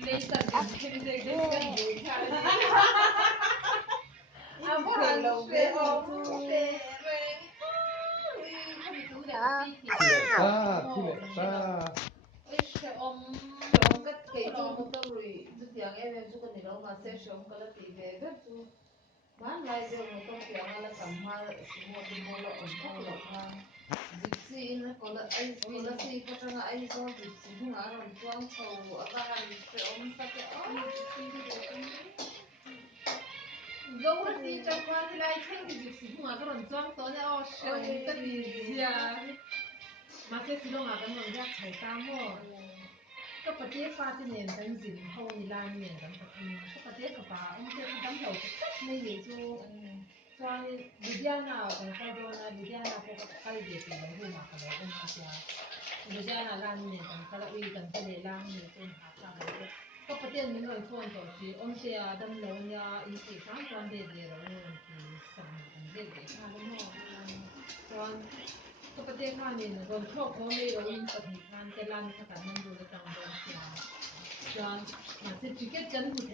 lấy tận tiền để xem buổi khai à bố Về ăn lâu về về ôm chú. về về không bị túi để chi thì ôi xe ôm cái Cái chú lo một tao rồi chú tiếng em chú còn nhớ mà sẽ sống cái là tỷ về đó chú bán lại rồi một tao tiếng là cầm hoa một cái bồ là ổn thâu lộc mà gypsy nó có là ai có là gì có trong ai có gypsy không à rồi choang sầu ở cái hàng sẽ ôm sao cái dấu đi trong qua thì lại thấy cái gì cũng mà cái lần trong tối nay xe ôm cái gì mà sẽ xí đâu mà cái mình ra chạy tam hồก็ประเทศฟาติเนนกันสินเขาในลานเนี่ยกันกับก็ประเทศกับป่าอุ้มเทศกันเราไม่เห็นจูส่วนบุญญาณาของใครโดนนะบุญญาณาพวกใครเด็กเป็นผู้มากันเลยอุ้มมาเสียบุญญาณาลานเนี่ยกันก็เลยกันก็เลยลานเนี่ยจนหาทางเลยก็ประเทศนี้เราส่วนตัวที่อุ้มเสียดันเราเนี่ยอินสิสามคนเด็กเดียวเราเนี่ยที่สามคนเด็กเดียวข้าลูกน้องส่วนก็ประเทศข้านี่โดนครอบครัวไม่รู้อินปฏิทานแต่ลานขนาดนั้นดูแลจังเลยเสียส่วนมาเศรษฐกิจจันทร์